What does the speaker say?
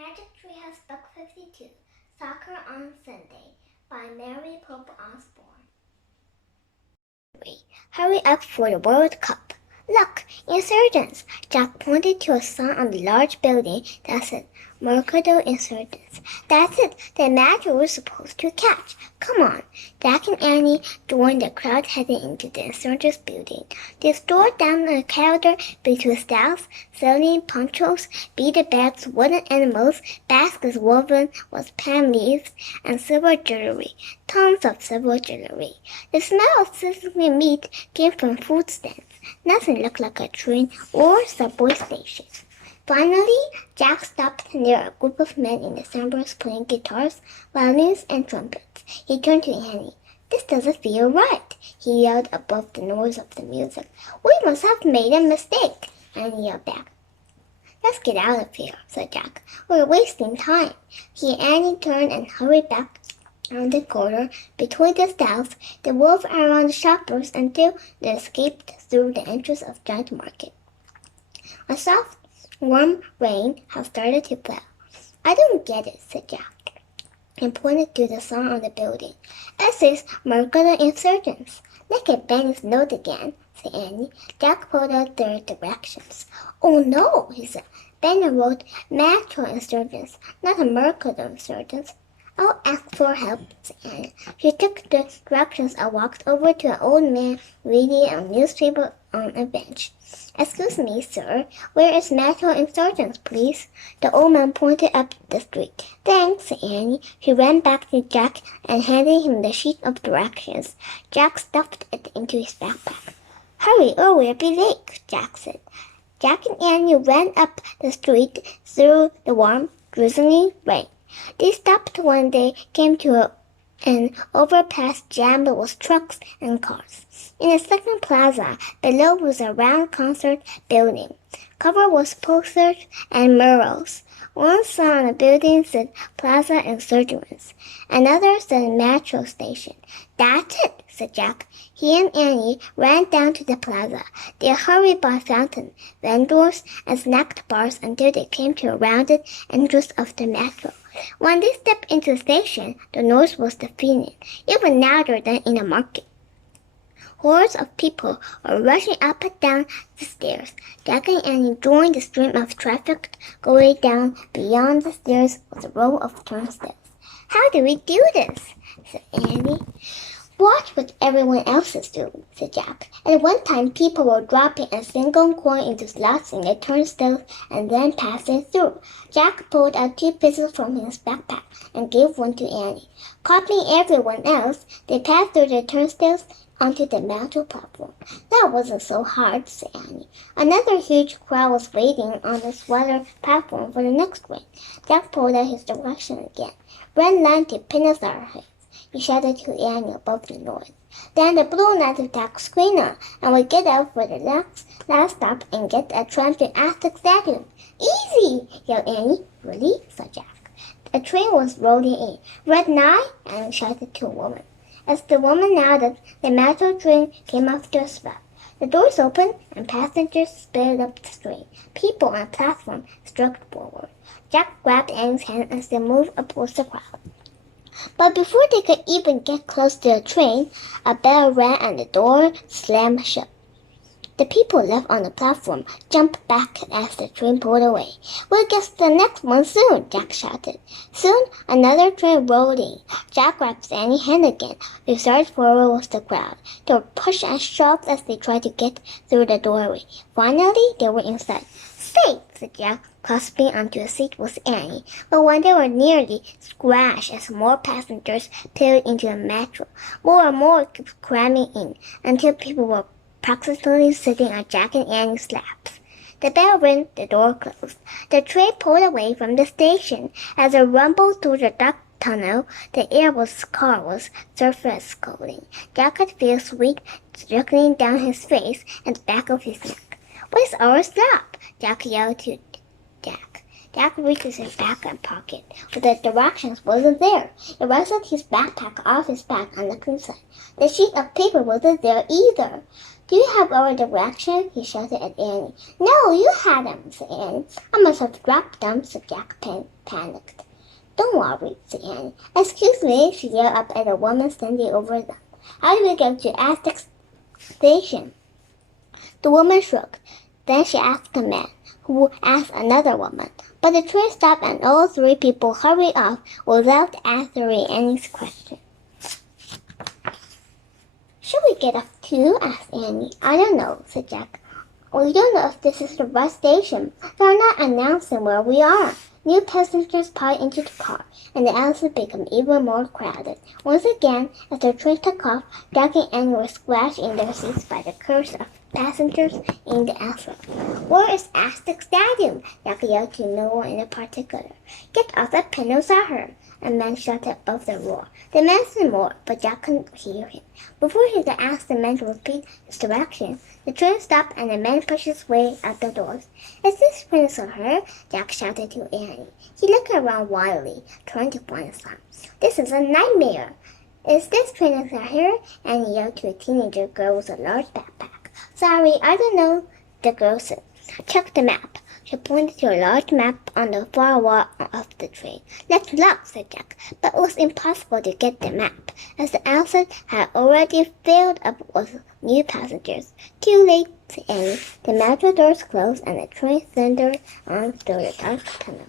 Magic Treehouse Book 52, Soccer on Sunday, by Mary Pope Osborne. Hurry up for the World Cup. Look, insurgents! Jack pointed to a sign on the large building that said Mercado Insurgents. That's it, the match we're supposed to catch. Come on. Jack and Annie joined the crowd heading into the Insurgents building. They stored down a calendar between staffs, selling ponchos, beaded bags, wooden animals, baskets woven with palm leaves, and silver jewelry. Tons of silver jewelry. The smell of sizzling meat came from food stands. Nothing looked like a train or subway station. Finally, Jack stopped near a group of men in December's playing guitars, violins, and trumpets. He turned to Annie. "This doesn't feel right," he yelled above the noise of the music. "We must have made a mistake," Annie yelled back. "Let's get out of here," said Jack. "We're wasting time." He and Annie turned and hurried back around the corner between the stalls. They wove around the shoppers until they escaped through the entrance of Giant Market. A soft, warm rain had started to fall. "I don't get it," said Jack, and pointed to the sign on the building. "It says Mercado Insurgents." "Look at Benny's note again," said Annie. Jack pulled out their directions. "Oh no," he said. "Benny wrote Metro Insurgents, not a Mercado Insurgents." "I'll ask for help," said Annie. She took the directions and walked over to an old man reading a newspaper on a bench. "Excuse me, sir. Where is Metro Insurgents, please?" The old man pointed up the street. "Thanks," said Annie. She ran back to Jack and handed him the sheet of directions. Jack stuffed it into his backpack. "Hurry or we'll be late," Jack said. Jack and Annie ran up the street through the warm, drizzling rain. They stopped when they came to an overpass jammed with trucks and cars. In the second plaza below was a round concert building, covered with posters and murals. One sign on the building said Plaza Insurgents. Another said Metro Station. "That's it," said Jack. He and Annie ran down to the plaza. They hurried by fountain, vendors, and snack bars until they came to a rounded entrance of the metro. When they stepped into the station, the noise was deafening, even louder than in the market. Hordes of people were rushing up and down the stairs. Jack and Annie joined the stream of traffic going down. Beyond the stairs was a row of turnstiles. "How do we do this?" said Annie. "Watch what everyone else is doing," said Jack. At one time, people were dropping a single coin into slots in the turnstiles and then passing through. Jack pulled out 2 pieces from his backpack and gave one to Annie. Copying everyone else, they passed through the turnstiles onto the metro platform. "That wasn't so hard," said Annie. Another huge crowd was waiting on the smaller platform for the next train. Jack pulled out his direction again. "Red line to Peninsula Heights," he shouted to Annie above the noise. "Then the blue line to Tax Square, and we get out for the last stop and get a tram to Aztec Stadium." "Easy!" yelled Annie. "Really?" said Jack. A train was rolling in. "Red 9?" Annie shouted to a woman. As the woman nodded, the metro train came up to a stop. The doors opened and passengers sped up the train. People on the platform struggled forward. Jack grabbed Annie's hand as they moved towards the crowd. But before they could even get close to the train, a bell rang and the door slammed shut. The people left on the platform jumped back as the train pulled away. "We'll get to the next one soon," Jack shouted. Soon, another train rolled in. Jack grabbed Annie's hand again. They surged forward with the crowd. They were pushed and shoved as they tried to get through the doorway. Finally, they were inside. "Safe," said Jack, clasping onto a seat with Annie. But when they were nearly crashed as more passengers peeled into the metro, more and more kept cramming in until people were practically sitting on Jack and Annie's laps. The bell rang, the door closed. The train pulled away from the station. As it rumbled through the dark tunnel, the air was scarred with surface coating. Jack could feel sweat trickling down his face and the back of his neck. "Where's our stop?" Jack yelled to Jack. Jack reached his back pocket, but the directions wasn't there. He wrestled his backpack off his back and looked inside. The sheet of paper wasn't there either. Do you have our directions? He shouted at Annie. No, you had them, said Annie. I must have dropped them, said Jack, panicked. Don't worry, said Annie. Excuse me, she yelled up at the woman standing over them. How do we get to Aztec Station? The woman shrugged. Then she asked a man, who asked another woman. But the train stopped and all three people hurried off without answering Annie's question. Should we get off too? Asked Annie. I don't know, said Jack. We don't know if this is the right station. They're not announcing where we are. New passengers piled into the car, and the elevator became even more crowded. Once again, as the train took off, Jack and Annie were squashed in their seats by the curves of passengers in the elevator. Where is Aztec Stadium? Jack yelled to no one in particular. Get off the panels, I heard. A man shouted above the roar. The man said more, but Jack couldn't hear him. Before he could ask the man to repeat his directions, the train stopped and the man pushed his way out the doors. Is this Prince or her? Jack shouted to Annie. He looked around wildly, trying to find a sign. This is a nightmare. Is this Prince or her? Annie yelled to a teenager girl with a large backpack. Sorry, I don't know, the girl said. Check the map. She pointed to a large map on the far wall of the train. Let's look, said Jack, but it was impossible to get the map, as the outside had already filled up with new passengers. Too late, said Annie. The metro doors closed and the train thundered on through the dark tunnel.